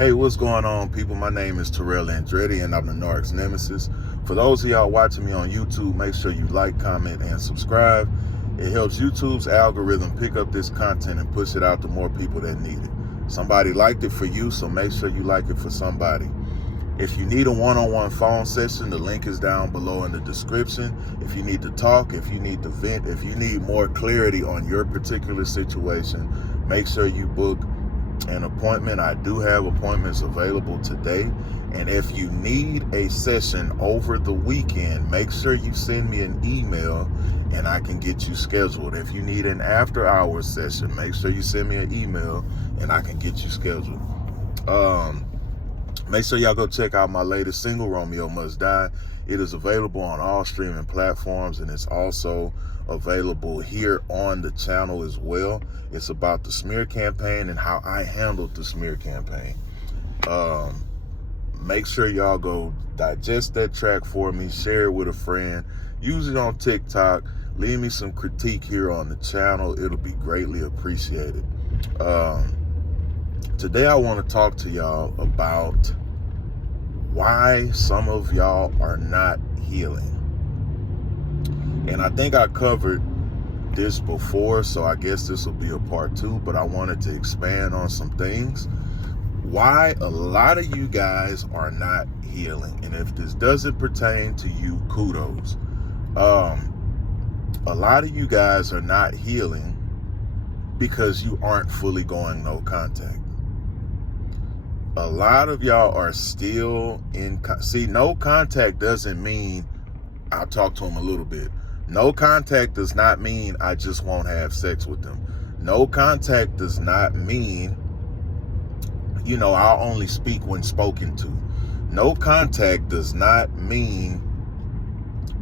Hey, what's going on, people? My name is Terrell Andretti, and I'm the Narc's Nemesis. For those of y'all watching me on YouTube, make sure you like, comment, and subscribe. It helps YouTube's algorithm pick up this content and push it out to more people that need it. Somebody liked it for you, so make sure you like it for somebody. If you need a one-on-one phone session, the link is down below in the description. If you need to talk, if you need to vent, if you need more clarity on your particular situation, make sure you book an appointment. I do have appointments available today. And if you need a session over the weekend, make sure you send me an email and I can get you scheduled. If you need an after-hours session, make sure you send me an email and I can get you scheduled. Make sure y'all go check out my latest single, Romeo Must Die. It is available on all streaming platforms, and it's also available here on the channel as well. It's about the smear campaign and how I handled the smear campaign. Make sure y'all go digest that track for me, share it with a friend, use it on TikTok, leave me some critique here on the channel. It'll be greatly appreciated. Today I want to talk to y'all about why some of y'all are not healing. And I think I covered this before, so I guess this will be a part 2, but I wanted to expand on some things. Why a lot of you guys are not healing. And if this doesn't pertain to you, kudos. A lot of you guys are not healing because you aren't fully going no contact. A lot of y'all are still in, see, no contact doesn't mean I'll talk to them a little bit. No contact does not mean I just won't have sex with them. No contact does not mean, you know, I'll only speak when spoken to. No contact does not mean,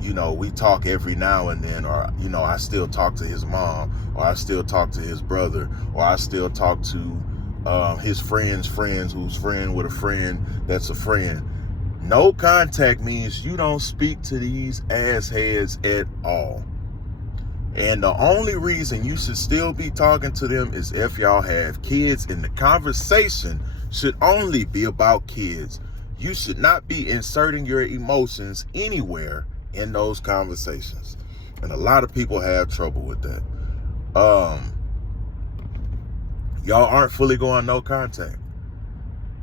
you know, we talk every now and then, or, you know, I still talk to his mom, or I still talk to his brother, or I still talk to his friend's friends, who's friend with a friend that's a friend. No contact means you don't speak to these assheads at all. And the only reason you should still be talking to them is if y'all have kids, and the conversation should only be about kids. You should not be inserting your emotions anywhere in those conversations. And a lot of people have trouble with that. Y'all aren't fully going no contact.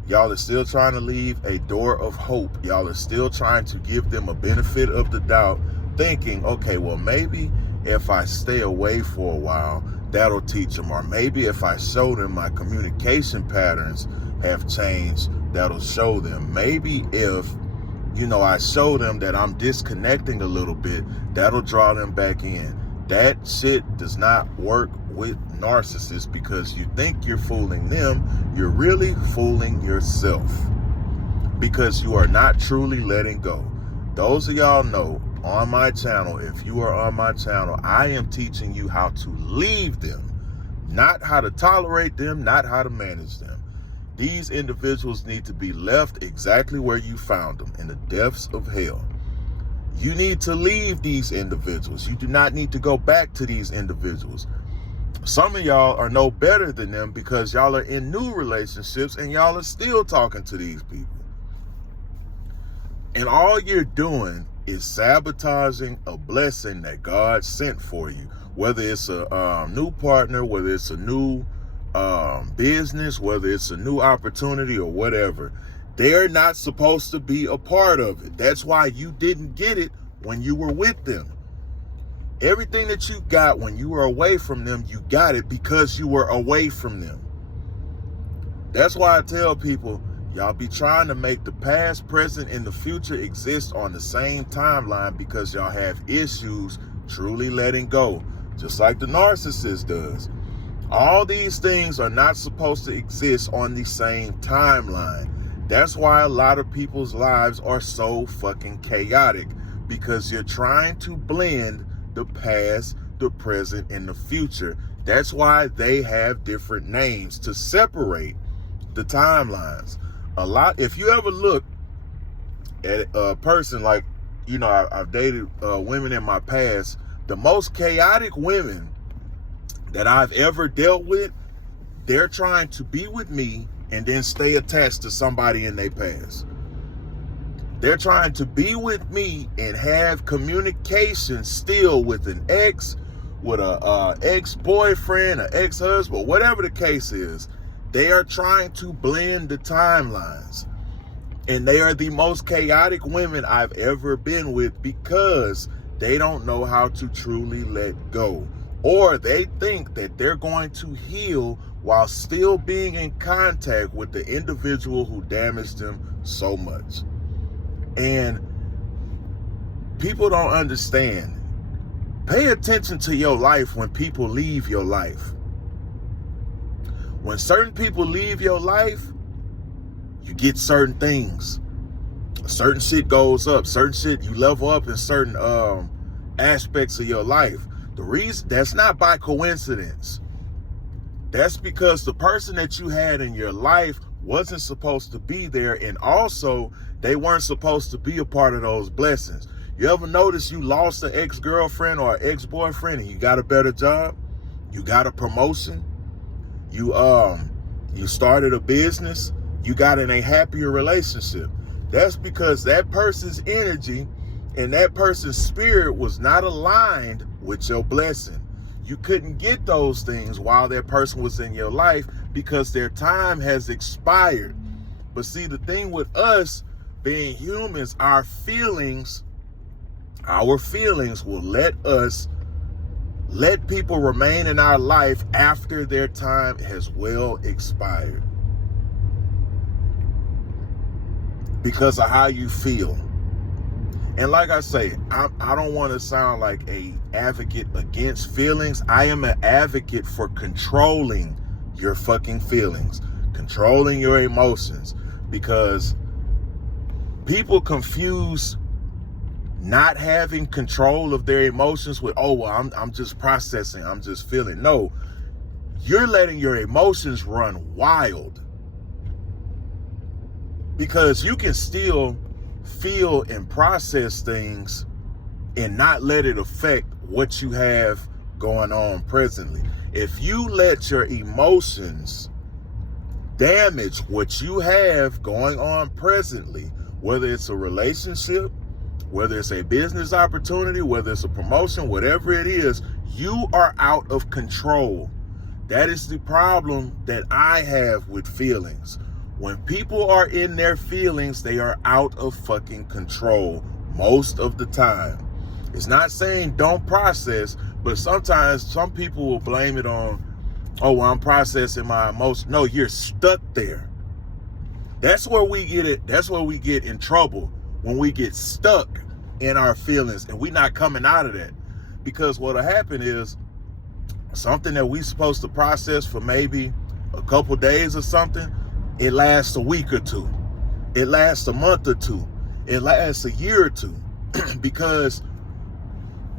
Y'all are still trying to leave a door of hope. Y'all are still trying to give them a benefit of the doubt, thinking, okay, well, maybe if I stay away for a while, that'll teach them. Or maybe if I show them my communication patterns have changed, that'll show them. Maybe if, you know, I show them that I'm disconnecting a little bit, that'll draw them back in. That shit does not work with narcissists, because you think you're fooling them, you're really fooling yourself, because you are not truly letting go. Those of y'all know on my channel, if you are on my channel, I am teaching you how to leave them, not how to tolerate them, not how to manage them. These individuals need to be left exactly where you found them, in the depths of hell. You need to leave these individuals. You do not need to go back to these individuals. Some of y'all are no better than them because y'all are in new relationships and y'all are still talking to these people. And all you're doing is sabotaging a blessing that God sent for you. Whether it's a new partner, whether it's a new business, whether it's a new opportunity or whatever. They're not supposed to be a part of it. That's why you didn't get it when you were with them. Everything that you got when you were away from them, you got it because you were away from them. That's why I tell people, y'all be trying to make the past, present, and the future exist on the same timeline because y'all have issues truly letting go, just like the narcissist does. All these things are not supposed to exist on the same timeline. That's why a lot of people's lives are so fucking chaotic, because you're trying to blend the past, the present, and the future. That's why they have different names to separate the timelines. If you ever look at a person, like, you know, I've dated women in my past, the most chaotic women that I've ever dealt with, they're trying to be with me and then stay attached to somebody in their past. They're trying to be with me and have communication still with an ex, with a ex-boyfriend, an ex-husband, whatever the case is. They are trying to blend the timelines. And they are the most chaotic women I've ever been with because they don't know how to truly let go. Or they think that they're going to heal while still being in contact with the individual who damaged them so much. And people don't understand. Pay attention to your life when people leave your life. When certain people leave your life, you get certain things. Certain shit goes up. Certain shit, you level up in certain aspects of your life. The reason, that's not by coincidence. That's because the person that you had in your life wasn't supposed to be there, and also they weren't supposed to be a part of those blessings. You ever notice you lost an ex-girlfriend or an ex-boyfriend and you got a better job? You got a promotion? You started a business? You got in a happier relationship? That's because that person's energy and that person's spirit was not aligned with your blessing. You couldn't get those things while that person was in your life because their time has expired. But see, the thing with us being humans, our feelings will let people remain in our life after their time has well expired. Because of how you feel. And like I say, I don't want to sound like an advocate against feelings. I am an advocate for controlling your fucking feelings, controlling your emotions, because people confuse not having control of their emotions with, oh, well, I'm just processing, I'm just feeling. No, you're letting your emotions run wild, because you can still feel and process things and not let it affect what you have going on presently. If you let your emotions damage what you have going on presently, whether it's a relationship, whether it's a business opportunity, whether it's a promotion, whatever it is, you are out of control. That is the problem that I have with feelings. When people are in their feelings, they are out of fucking control most of the time. It's not saying don't process, but sometimes some people will blame it on, oh, well, I'm processing my emotions. No, you're stuck there. That's where we get it. That's where we get in trouble, when we get stuck in our feelings and we're not coming out of that. Because what'll happen is something that we're supposed to process for maybe a couple days or something, it lasts a week or two. It lasts a month or two. It lasts a year or two because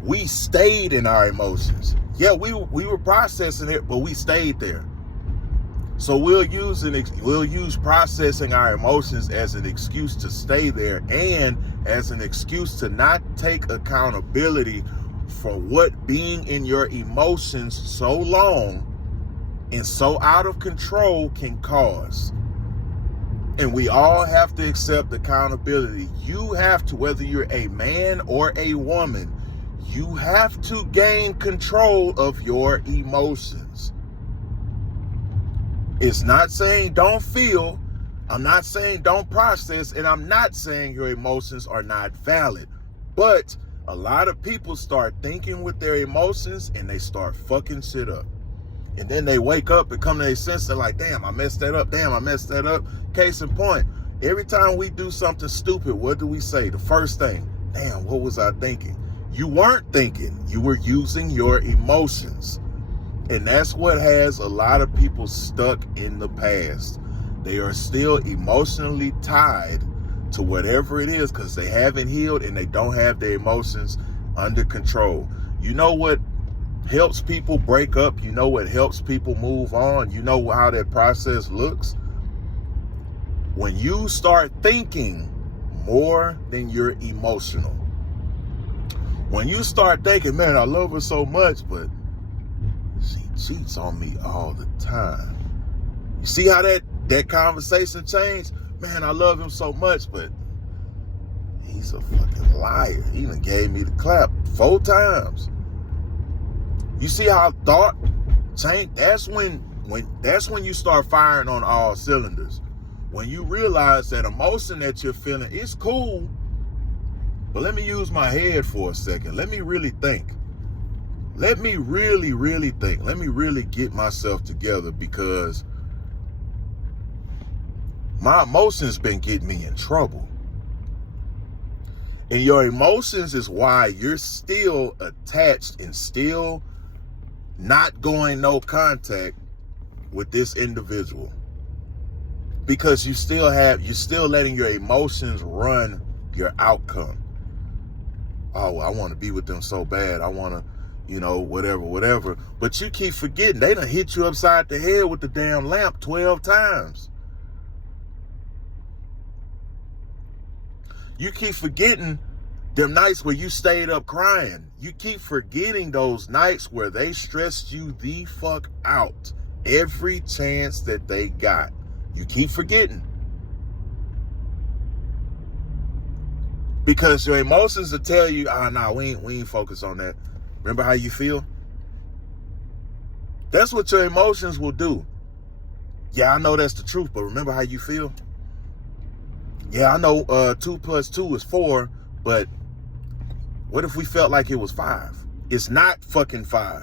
we stayed in our emotions. Yeah, we were processing it, but we stayed there. So we'll use processing our emotions as an excuse to stay there and as an excuse to not take accountability for what being in your emotions so long and so out of control can cause. And we all have to accept accountability. You have to, whether you're a man or a woman, you have to gain control of your emotions. It's not saying don't feel. I'm not saying don't process. And I'm not saying your emotions are not valid. But a lot of people start thinking with their emotions and they start fucking shit up. And then they wake up and come to their senses and like, damn, I messed that up. Damn, I messed that up. Case in point, every time we do something stupid, what do we say? The first thing, damn, what was I thinking? You weren't thinking. You were using your emotions. And that's what has a lot of people stuck in the past. They are still emotionally tied to whatever it is because they haven't healed and they don't have their emotions under control. You know what helps people break up? You know what helps people move on? You know how that process looks? When you start thinking more than you're emotional. When you start thinking, man, I love her so much, but she cheats on me all the time. You see how that conversation changed, man, I love him so much, but he's a fucking liar. He even gave me the clap 4 times. You see how thought change? That's when you start firing on all cylinders. When you realize that emotion that you're feeling is cool, but let me use my head for a second. Let me really think. Let me really, really think. Let me really get myself together, because my emotions been getting me in trouble. And your emotions is why you're still attached and still not going no contact with this individual. Because you're still letting your emotions run your outcome. Oh, I want to be with them so bad. I want to, whatever. But you keep forgetting they done hit you upside the head with the damn lamp 12 times. You keep forgetting them nights where you stayed up crying. You keep forgetting those nights where they stressed you the fuck out every chance that they got. You keep forgetting. Because your emotions will tell you, we ain't focused on that. Remember how you feel? That's what your emotions will do. Yeah, I know that's the truth, but remember how you feel? Yeah, I know 2 + 2 is 4, but what if we felt like it was 5? It's not fucking 5.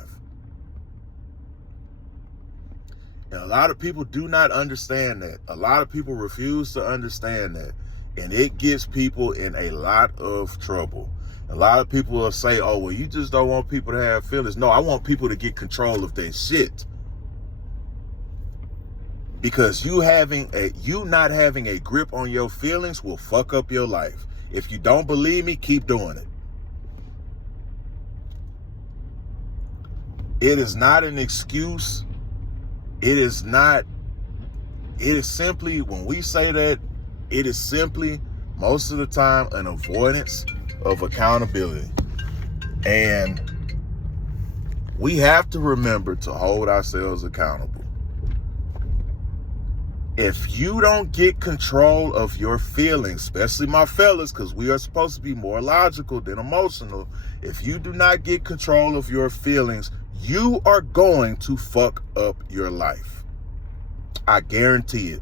And a lot of people do not understand that. A lot of people refuse to understand that. And it gets people in a lot of trouble. A lot of people will say, oh, well, you just don't want people to have feelings. No, I want people to get control of their shit. Because you not having a grip on your feelings will fuck up your life. If you don't believe me, keep doing it. It is not an excuse. It is simply, when we say that, it is simply, most of the time, an avoidance of accountability. And we have to remember to hold ourselves accountable. If you don't get control of your feelings, especially my fellas, because we are supposed to be more logical than emotional. If you do not get control of your feelings, you are going to fuck up your life. I guarantee it.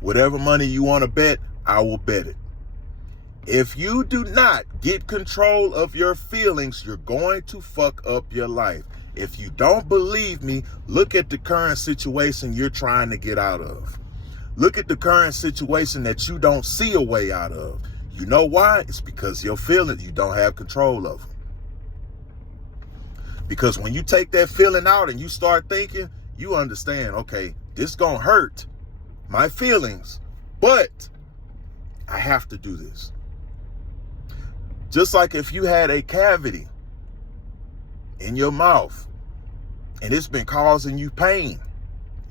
Whatever money you want to bet, I will bet it. If you do not get control of your feelings, you're going to fuck up your life. If you don't believe me, look at the current situation you're trying to get out of. Look at the current situation that you don't see a way out of. You know why? It's because your feelings, you don't have control of them. Because when you take that feeling out and you start thinking, you understand, okay, this gonna hurt my feelings, but I have to do this. Just like if you had a cavity in your mouth and it's been causing you pain,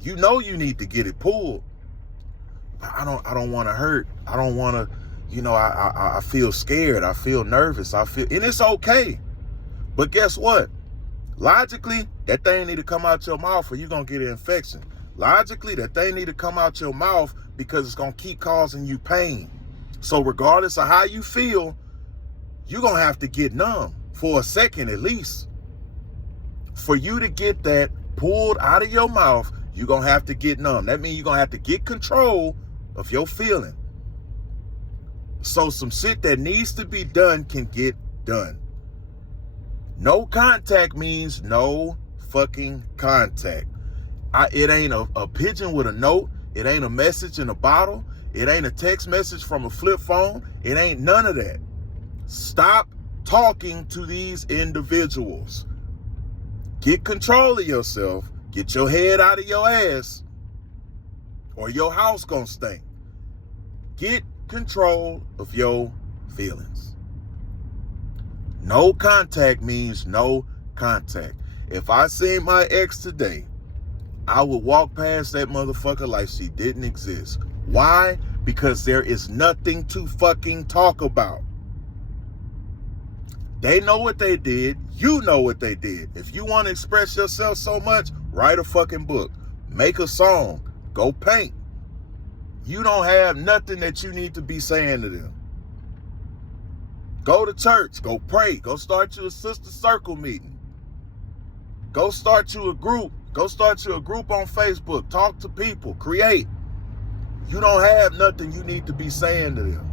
you know you need to get it pulled. I don't want to hurt. I don't want to, I feel scared. I feel nervous. And it's okay. But guess what? Logically, that thing need to come out your mouth or you're going to get an infection. Logically, that thing need to come out your mouth because it's going to keep causing you pain. So regardless of how you feel, you're going to have to get numb for a second at least. For you to get that pulled out of your mouth, you're going to have to get numb. That means you're going to have to get control of your feeling. So some shit that needs to be done can get done. No contact means no fucking contact. It ain't a pigeon with a note. It ain't a message in a bottle. It ain't a text message from a flip phone. It ain't none of that. Stop talking to these individuals. Get control of yourself. Get your head out of your ass or your house gonna stink. Get control of your feelings. No contact means no contact. If I seen my ex today, I would walk past that motherfucker like she didn't exist. Why? Because there is nothing to fucking talk about. They know what they did. You know what they did. If you want to express yourself so much, write a fucking book. Make a song. Go paint. You don't have nothing that you need to be saying to them. Go to church. Go pray. Go start you a sister circle meeting. Go start you a group. Go start you a group on Facebook. Talk to people. Create. You don't have nothing you need to be saying to them.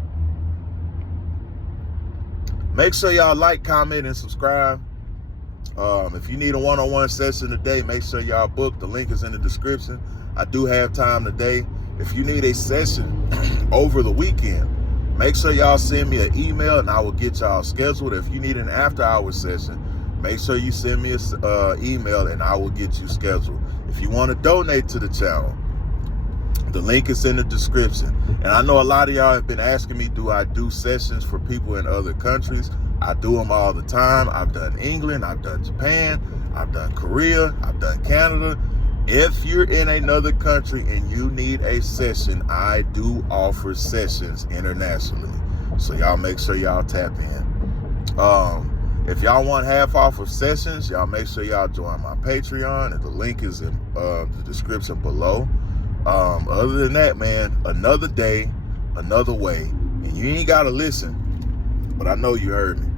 Make sure y'all like, comment, and subscribe. If you need a one-on-one session today, make sure y'all book. The link is in the description. I do have time today. If you need a session over the weekend, make sure y'all send me an email and I will get y'all scheduled. If you need an after-hours session, make sure you send me an email and I will get you scheduled. If you want to donate to the channel, the link is in the description. And I know a lot of y'all have been asking me, do I do sessions for people in other countries? I do them all the time. I've done England, I've done Japan, I've done Korea, I've done Canada. If you're in another country and you need a session, I do offer sessions internationally. So y'all make sure y'all tap in. If y'all want half off of sessions, y'all make sure y'all join my Patreon, and the link is in the description below. Other than that, man, another day, another way. And you ain't got to listen, but I know you heard me.